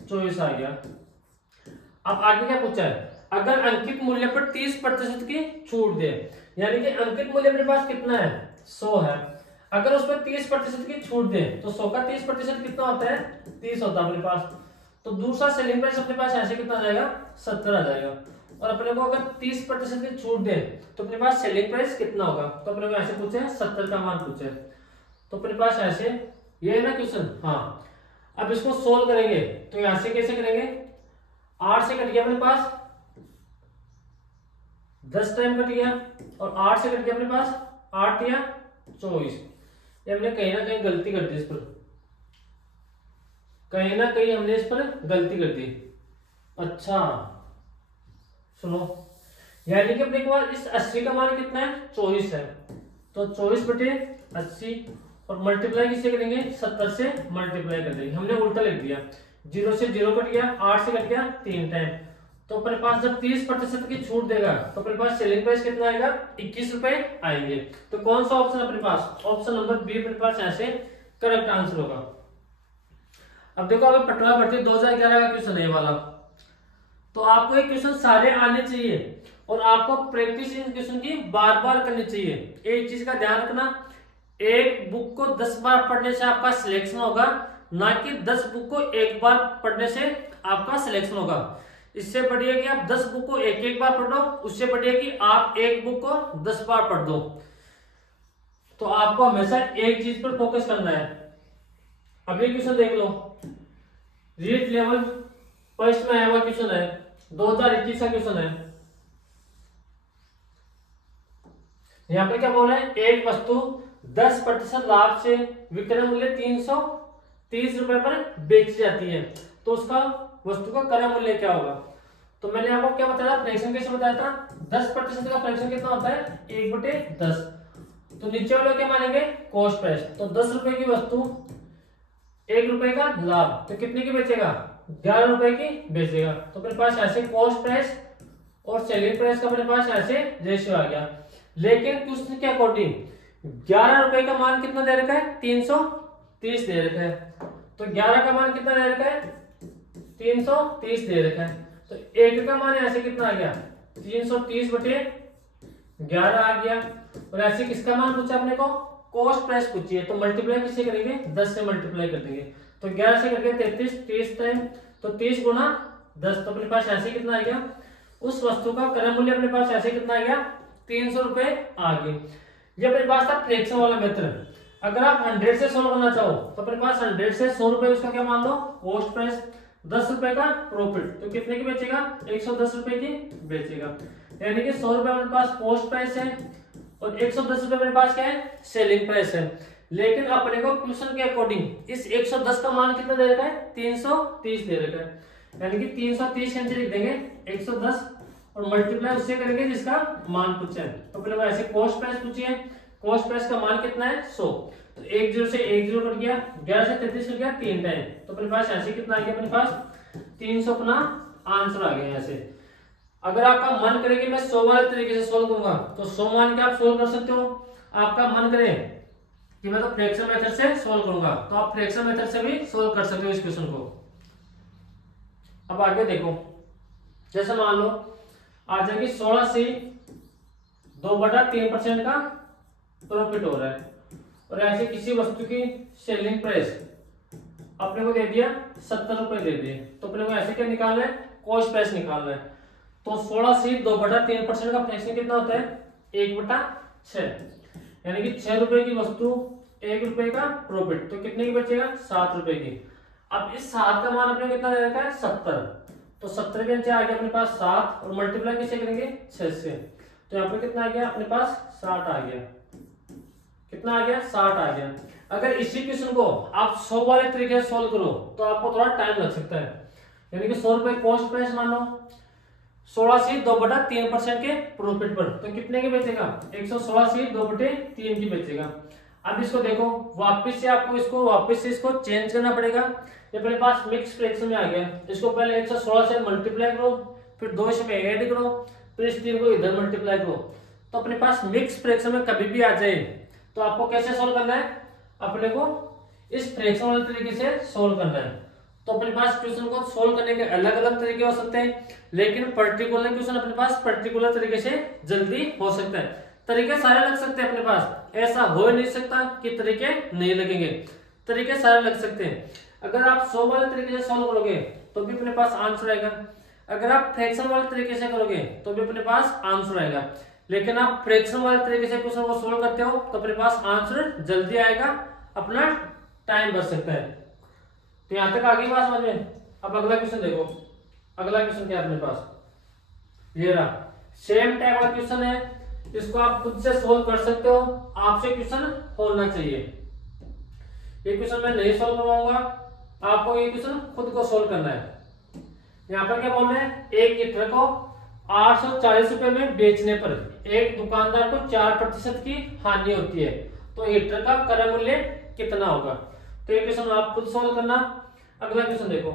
24 आ गया। अब आगे क्या पूछा है, अगर अंकित मूल्य पर 30% की छूट दे, यानी कि अंकित मूल्य अपने पास कितना है, 100 है। अगर उस पर 30% की छूट दे तो 100 का 30% कितना होता है, 30 होता है अपने पास। तो दूसरा सेलिंग प्राइस अपने पास ऐसे कितना आ जाएगा, 70 आ जाएगा। और अपने को अगर 30% की छूट दे तो अपने पास सेलिंग प्राइस कितना होगा। तो अपने को ऐसे पूछे 70 का मान पूछे, तो अपने पास ऐसे ये है ना क्वेश्चन। हाँ, अब इसको सोल्व करेंगे तो यहां से कैसे करेंगे, 8 से कट गया अपने पास 10 टाइम कट गया और 8 से कट गया अपने पास 8 या 24। ये हमने कहीं ना कहीं गलती कर दी, इस पर कहीं ना कहीं हमने इस पर गलती कर दी। अच्छा सुनो, यानी कि अपने पास इस 80 का मान कितना है, 24 है। तो 24/80 और मल्टीप्लाई किससे करेंगे, 70 से मल्टीप्लाई कर देंगे। हमने उल्टा लिख दिया, 0 से 0 कट गया, 8 से कट गया 3 टाइम। तो अपने पास जब 30% की छूट देगा तो अपने पास सेलिंग प्राइस कितना आएगा, 21 रुपए आएंगे। तो कौन सा ऑप्शन अपने पास, ऑप्शन नंबर बी अपने पास ऐसे करेक्ट आंसर होगा। अब देखो, अभी पटवार भर्ती 2011 का क्वेश्चन है ये वाला, तो आपको ये क्वेश्चन सारे आने चाहिए और आपको प्रैक्टिस इन क्वेश्चन की बार बार करनी चाहिए। एक चीज का ध्यान रखना, एक बुक को 10 बार पढ़ने से आपका सिलेक्शन होगा, ना कि 10 बुक को एक बार पढ़ने से आपका सिलेक्शन होगा। इससे बढ़िया कि आप 10 बुक को एक एक बार पढ़ो, उससे बढ़िया कि आप एक बुक को 10 बार पढ़ दो। तो आपको हमेशा एक चीज पर फोकस करना है। अब ये क्वेश्चन देख लो, रीट लेवल फर्स्ट में आया हुआ क्वेश्चन है, 2021 का क्वेश्चन है। यहां पे क्या बोल रहे हैं, एक वस्तु 10% लाभ से विक्रय मूल्य 330 रुपए पर बेची जाती है तो उसका वस्तु का क्रय मूल्य क्या होगा। तो मैंने आपको क्या बताया, फ्रैक्शन कैसे बताया था, 10% का फ्रैक्शन कितना होता है, 1/10। तो नीचे वाला क्या मानेंगे, कॉस्ट प्राइस। तो 10 रुपए की वस्तु 1 रुपए का लाभ, तो कितने की बेचेगा, 11 रुपए की बेचेगा। तो अपने पास ऐसे कॉस्ट प्राइस और सेलिंग प्राइस का अपने पास ऐसे रेशियो आ गया। लेकिन क्वेश्चन के अकॉर्डिंग 11 रुपए का मान कितना दे रखा है, 330 दे रखा है। तो 11 का मान कितना दे रखा है, 330 दे रखा है। तो 1 का मान ऐसे कितना आ गया, 330/11 आ गया। और ऐसे किसका मान पूछा अपने को, कॉस्ट प्राइस पूछी है, तो मल्टीप्लाई किससे करेंगे, 10 से मल्टीप्लाई कर देंगे। तो 11 से करके 33, 30 टाइम, तो 30 गुना 10, तो अपने पास ऐसे कितना आ गया, उस वस्तु का क्रय मूल्य अपने पास ऐसे कितना आ गया, 300 रुपए आ गए। ये अपने पास था फ्रैक्शन वाला मेथड। अगर आप 100 से सोल्व करना चाहो तो अपने पास 100 से 100 रुपए उसका क्या मान लो, कॉस्ट प्राइस, 10 रुपए का प्रॉफिट, तो कितने की बेचेगा, 110 रुपए की बेचेगा। यानी कि 100 रुपए अपने पास कॉस्ट प्राइस है और 110 रुपए अपने पास क्या है, सेलिंग प्राइस है। लेकिन अपने को क्वेश्चन के अकॉर्डिंग इस 110 का मान कितना दे रखा है, 330 दे रखा है, यानी कि 330 के नीचे लिख देंगे 110 और मल्टीप्लाई उससे करेंगे जिसका मान पूछा है। तो अपने को ऐसे कॉस्ट प्राइस पूछी है, कॉस्ट प्राइस का मान कितना है 100, तो 1 0 से 1 0 कट गया, 11 से 33 कट गया 3 टाइम, तो अपने पास ऐसे कितना आ गया, अपने पास 300 अपना आंसर आ गया। ऐसे अगर आपका मन करे कि मैं 100 वाले तरीके से सोल्व करूंगा तो 100 मान के आप सोल्व कर सकते हो। आपका मन करे कि मैं तो फ्रैक्शन मेथड से सोल्व करूंगा तो आप फ्रैक्शन मेथड से भी सोल्व कर सकते हो इस क्वेश्चन को। अब आगे देखो, जैसे मान लो आ जाएगी 16 से 2/3% का प्रॉफिट हो रहा है और ऐसे किसी वस्तु की सेलिंग प्राइस अपने को दे दिया 70 रुपए दे दिए, तो अपने को ऐसे क्या निकालना है, कॉस्ट प्राइस निकालना है। तो 16 से 2/3% का फ्रैक्शन कितना होता है, 1/6, यानी कि 6 रुपए की वस्तु 1 रुपए का प्रॉफिट, तो कितने की बचेगा, 7 रुपए की। अब इस 7 का मान अपने को कितना दे रखा है, 70, तो 70 के नीचे आ गया अपने पास 7 और मल्टीप्लाई किससे करेंगे, 6 से, तो यहाँ पे कितना आ गया अपने पास 60 आ गया। कितना आ गया, 60 आ गया। अगर इसी क्वेश्चन को आप 100 वाले तरीके से सोल्व करो तो आपको थोड़ा टाइम लग सकता है, यानी कि 100 रुपए कॉस्ट प्राइस मान लो, 16 से 2/3% के प्रॉफिट पर, तो कितने के बेचेगा, 116 से 2/3 की बेचेगा। अब इसको देखो वापस से आपको इसको वापस से इसको चेंज करना पड़ेगा। ये अपने पास मिक्स फ्रैक्शन में आ गया, इसको पहले 116 से मल्टीप्लाई करो, फिर 2 इसमें ऐड करो, फिर इस 3 को इधर मल्टीप्लाई करो। तो अपने पास मिक्स फ्रैक्शन में कभी भी आ जाए तो आपको कैसे सोल्व करना है, अपने को इस फ्रैक्शन वाले तरीके से सोल्व करना है। तो अपने पास क्वेश्चन को सोल्व करने के अलग अलग तरीके हो सकते हैं, लेकिन पर्टिकुलर क्वेश्चन अपने पास पर्टिकुलर तरीके से जल्दी हो सकता है। तरीके सारे लग सकते हैं अपने पास, ऐसा हो नहीं सकता कि तरीके नहीं लगेंगे, तरीके सारे लग सकते हैं। अगर आप 100 वाले तरीके से सोल्व करोगे तो भी अपने पास आंसर आएगा, अगर आप फ्रैक्शन वाले तरीके से करोगे तो भी अपने पास आंसर आएगा, लेकिन आप फ्रैक्शन वाले तरीके से क्वेश्चन को सोल्व करते हो तो अपने पास आंसर जल्दी आएगा, अपना टाइम बच सकता है। तो यहां तक आगे बात समझ में। अब अगला क्वेश्चन देखो, अगला क्वेश्चन क्या है अपने पास, ये रहा, सेम टाइप का क्वेश्चन है, इसको आप खुद से सोल्व कर सकते हो, आपसे क्वेश्चन होना चाहिए। ये क्वेश्चन मैं नहीं सोल्व करवाऊंगा, आपको ये क्वेश्चन खुद को सोल्व करना है। यहाँ पर क्या बोल रहे हैं, एक हीटर को 840 रुपए में बेचने पर एक दुकानदार को 4% की हानि होती है, तो हीटर का क्रय मूल्य कितना होगा। तो ये क्वेश्चन आप खुद सोल्व करना। अगला क्वेश्चन देखो,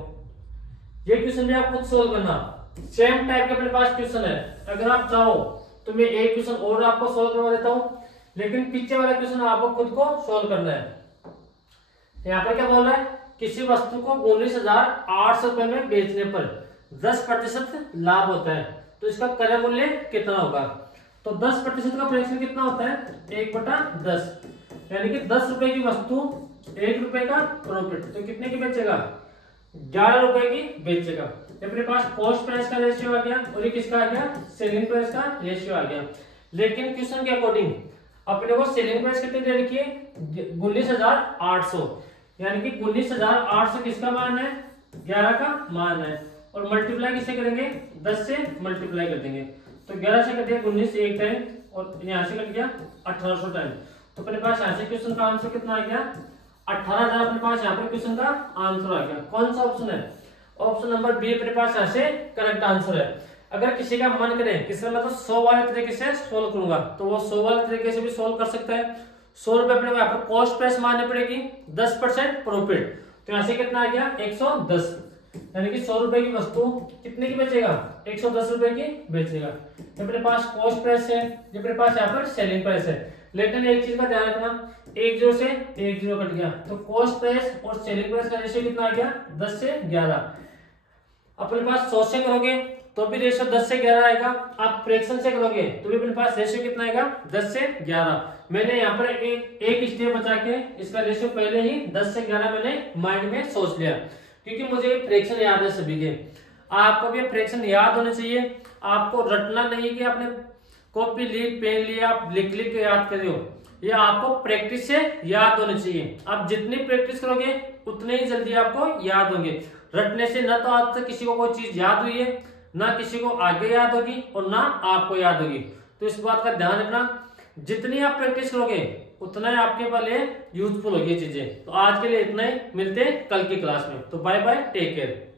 ये क्वेश्चन भी आप खुद सोल्व करना, सेम टाइप के अपने पास क्वेश्चन है। अगर आप चाहो तो मैं एक क्वेश्चन और आपको सोल्व करवा देता हूं, लेकिन पीछे वाला क्वेश्चन आपको खुद को सोल्व करना है। यहाँ पर क्या बोल रहा है, किसी वस्तु को 19,800 रुपए में बेचने पर 10% लाभ होता है, तो इसका क्रय मूल्य कितना होगा। तो 10% का फ्रैक्शन कितना होता है, 1/10, यानी कि 10 रुपए की वस्तु 1 रुपए का प्रॉफिट, तो कितने की बेचेगा, 11 रुपए की बेचेगा। अपने पास कॉस्ट प्राइस का रेशियो आ गया और ये किसका आ गया, सेलिंग प्राइस का रेशियो आ गया। लेकिन क्वेश्चन के अकॉर्डिंग अपने को सेलिंग प्राइस कितनी दे रखी है, 19,800, यानी कि 19,800 किसका मान है, 11 का मान है, और मल्टीप्लाई किससे करेंगे, 10 से मल्टीप्लाई कर देंगे, तो 11 से कट गया 19 एक टाइम और यहाँ से कट गया 1800 टाइम, तो अपने पास यहाँ से क्वेश्चन का आंसर कितना आ गया, 18,000 अपने पास यहाँ पर क्वेश्चन का आंसर आ गया। कौन सा ऑप्शन है, ऑप्शन नंबर बी अपने पास यहाँ से करेक्ट आंसर है। अगर किसी का मन करे किसी मैं तो 100 वाले तरीके से सोल्व करूंगा तो वो 100 वाले तरीके से भी सोल्व कर सकता है। 100 रुपए अपने को यहाँ पर कॉस्ट प्राइस माननी पड़ेगी, 10% प्रॉफिट, तो यहाँ से कितना आ गया 110, यानी कि 100 रुपए की वस्तु कितने की बेचेगा, 110 रुपए की बेचेगा। अपने पास कॉस्ट प्राइस है, अपने पास यहाँ पर सेलिंग प्राइस है, लेकिन एक चीज का ध्यान रखना, 1 0 से 1 0 कट गया, तो कॉस्ट प्राइस और सेलिंग प्राइस का रेशियो कितना आ गया, 10 से 11। अपने पास 100 से करोगे तो भी रेशियो 10 से 11 आएगा, आप फ्रैक्शन से करोगे तो भी अपने पास रेशियो कितना आएगा, 10 से 11। मैंने यहाँ पर एक स्टेप बचा के इसका रेशियो पहले ही 10 से 11 मैंने माइंड में सोच लिया, क्योंकि मुझे फ्रैक्शन याद है सभी के। आपको भी फ्रैक्शन याद होने चाहिए, आपको रटना नहीं कि आपने कॉपी ली पेन लिया आप लिख लिख के याद कर रहे हो, ये आपको प्रैक्टिस से याद होनी चाहिए। आप जितनी प्रैक्टिस करोगे उतने ही जल्दी आपको याद होंगे। रटने से न तो आज तक किसी को कोई चीज याद हुई है, ना किसी को आगे याद होगी और ना आपको याद होगी, तो इस बात का ध्यान रखना। जितनी आप प्रैक्टिस करोगे उतना ही आपके लिए यूजफुल होगी चीजें। तो आज के लिए इतना ही, मिलते हैं कल की क्लास में। तो बाय बाय, टेक केयर।